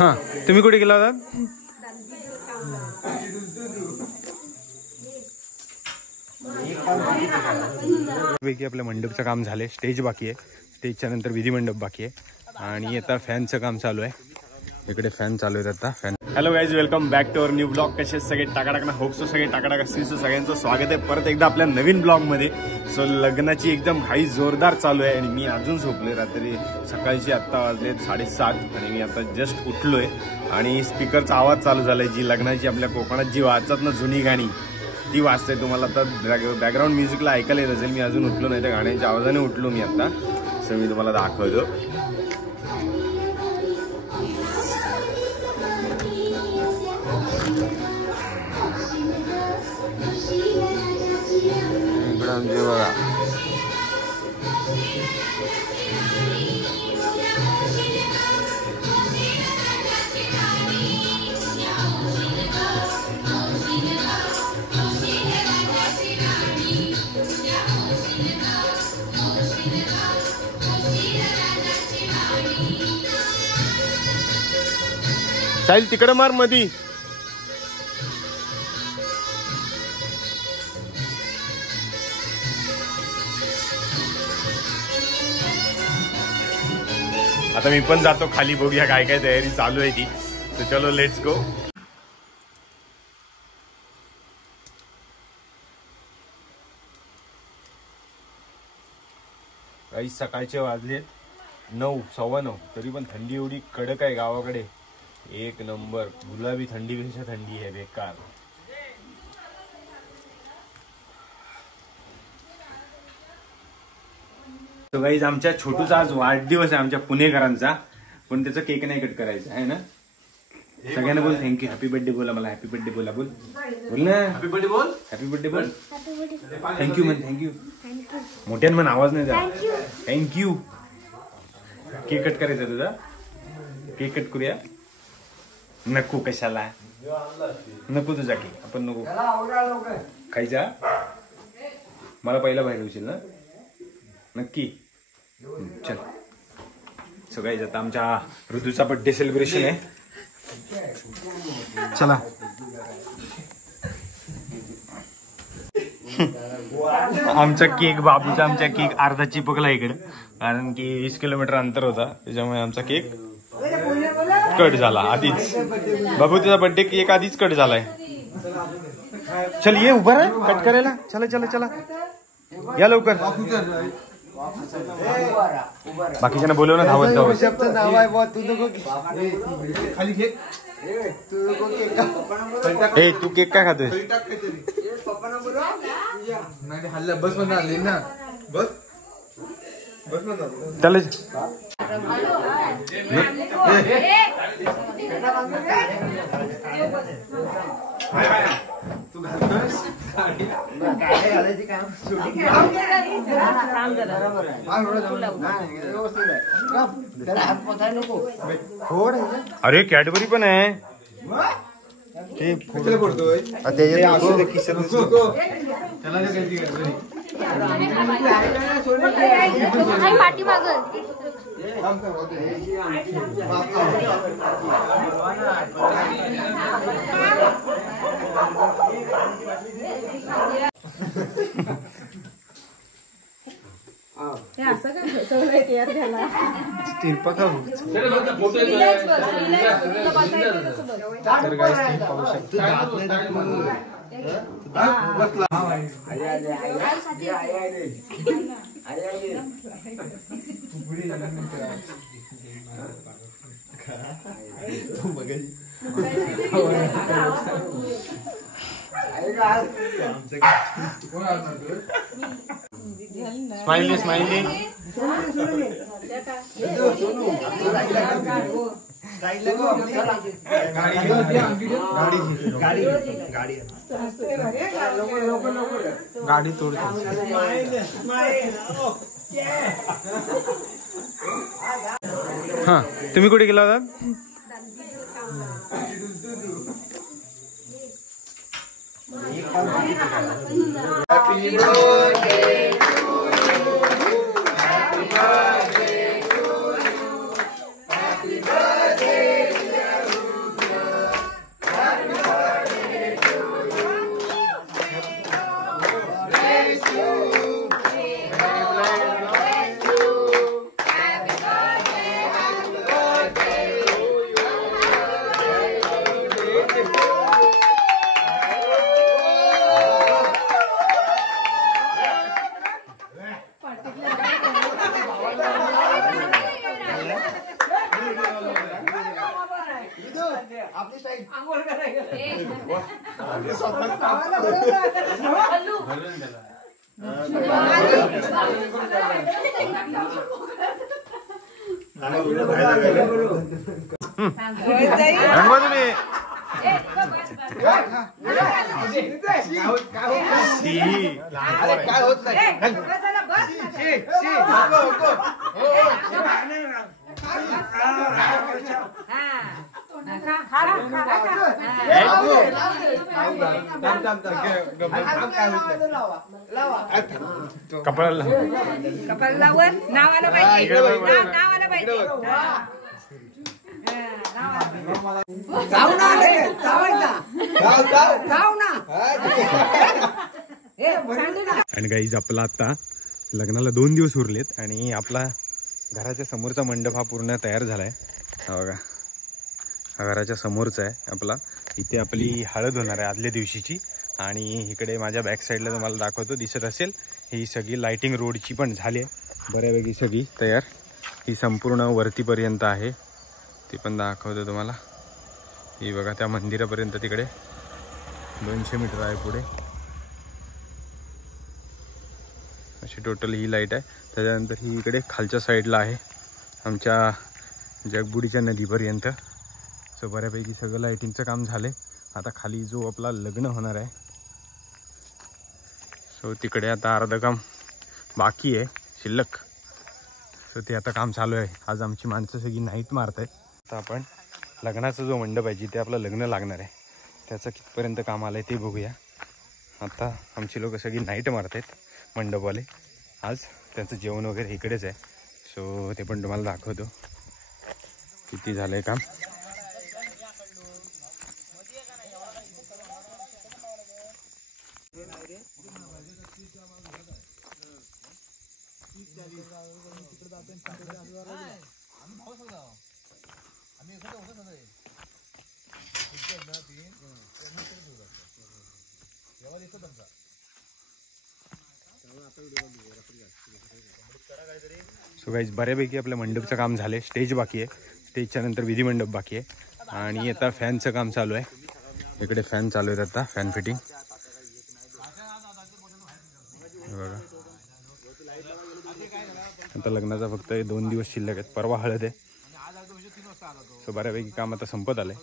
हां, तुम्ही कुठे गेला होता? पैकी आपल्या मंडपचं काम झालंय, स्टेज बाकी आहे, स्टेजच्या नंतर विधी मंडप बाकी आहे आणि आता फॅनचं काम चालू आहे. इकडे फॅन चालू आहेत आता fan. Hello guys, welcome back to our new blog. कसे सगळे टाकाटाक ना, होप सो सगळे टाकाटाक असतील. सो सगळ्यांचं स्वागत आहे परत एकदा आपल्या नवीन ब्लॉगमध्ये. सो लग्नाची एकदम हाई जोरदार चालू आहे आणि मी अजून झोपलोय. रात्री सकाळची आत्ता वाजले 7:30 आणि मी आता जस्ट उठलोय आणि स्पीकरचा आवाज चालू झालाय. जी लग्नाची आपल्या कोकणात जी वाजतात ना जुनी गाणी, ती वाजते. तुम्हाला आता बॅकग्राऊंड म्युझिकला ऐकायला येत असेल. मी अजून उठलो नाही, त्या गाण्यांच्या आवाजाने उठलो मी आता. सो मी तुम्हाला दाखवतो. बघा साहिल तिकडे मार मधी. आता मी पण जातो खाली, बघूया काय काय तयारी चालू आहे ती. तर चलो लेट्स गो. काही सकाळचे वाजलेत 9, 9:15. तरी पण थंडी एवढी कडक आहे गावाकडे, एक नंबर. गुलाबी थंडीपेक्षा थंडी आहे बेकार. तो गाईज आमच्या छोटूचा आज वाढदिवस आहे, आमच्या पुणेकरांचा. पण त्याचा केक नाही कट करायचा आहे ना. सगळ्यांना बोल थँक्यू, हॅपी बर्थडे बोला. मला हॅपी बर्थडे बोला. बोल बोल ना, हॅपी बर्थडे बोल. हॅपी बर्थडे बोल. थँक्यू म्हण. थँक्यू मोठ्यान म्हण, आवाज नाही जा. थँक्यू. केक कट करायचा तुझा. केक कट करूया. नको, कशाला नको तुझा केक. आपण नको खायचा. मला पहिला बाहेर होशील ना नक्की. चल सगळ्या जाता. आमच्या ऋतूचा बर्थडे सेलिब्रेशन आहे. चला. आमचा केक, बाबूचा आमचा केक अर्धा चिपकला इकडे, कारण की 20 किलोमीटर अंतर होता. त्याच्यामुळे आमचा केक कट झाला आधीच. बाबू तुझा बर्थडे केक आधीच कट झालाय. चल ये उभा राहा कट करायला. चला चला चला या लवकर. बाकीच्यांना बोलव ना धावत धावत. ए तू केक काय खातोय? बस ना बस त्याला अरे कॅडबरी पण आहे. ते स्माइली स्माइली. गाडी तोडतो. हां, तुम्ही कुठे गेला होता? Happy birthday to you. Happy birthday to you. Happy birthday to you. आपली स्टाईल रंगवा तुम्ही काय होत नाही कपाळाला कपाळावर नावाला पाहिजे नावाला पाहिजे आणि गाईज आपला आता लग्नाला 2 दिवस उरलेत आणि आपला घराच्या समोरचा मंडप हा पूर्ण तयार झालाय. हा बघा, हा घराच्या समोरचा आहे आपला. इथे आपली हळद होणार आहे आदल्या दिवशीची. आणि इकडे माझ्या बॅक साईडला तुम्हाला दाखवतो, दिसत असेल, ही सगळी लाइटिंग रोडची पण झाली आहे बऱ्यापैकी सगळी तयार. ही संपूर्ण वरतीपर्यंत आहे, ती पण दाखवतो तुम्हाला. ही बघा त्या मंदिरापर्यंत तिकडे 200 मीटर आहे पुढे. अशी टोटल ही लाईट आहे. त्याच्यानंतर ही इकडे खालच्या साईडला आहे आमच्या जगबुडीच्या नदीपर्यंत. सो बऱ्यापैकी सगळं लाईटिंगचं काम झालं आहे. आता खाली जो आपला लग्न होणार आहे, सो तिकडे आता अर्धं काम बाकी आहे शिल्लक. सो ते आता काम चालू आहे. आज आमची माणसं सगळी नाईट मारत आहेत. आता आपण लग्नाचा जो मंडप आहे जिथे आपलं लग्न लागणार आहे त्याचं कितपर्यंत काम आलं आहे ते बघूया. आता आमची लोक सगळी नाईट मारत आहेत मंडपवाले. आज त्यांचं जेवण वगैरे इकडेच आहे. सो ते पण तुम्हाला दाखवतो किती झालं आहे काम. सो गाईज बऱ्यापैकी आपल्या मंडपचं काम झालं आहे. स्टेज बाकी आहे, स्टेजच्या नंतर विधी मंडप बाकी आहे. आणि आता फॅनचं काम चालू आहे. इकडे फॅन चालू आहेत आता, फॅन फिटिंग बघा. आता लग्नाचा फक्त 2 दिवस शिल्लक आहेत. परवा हळद आहे. सो बऱ्यापैकी काम आता संपत आलंय.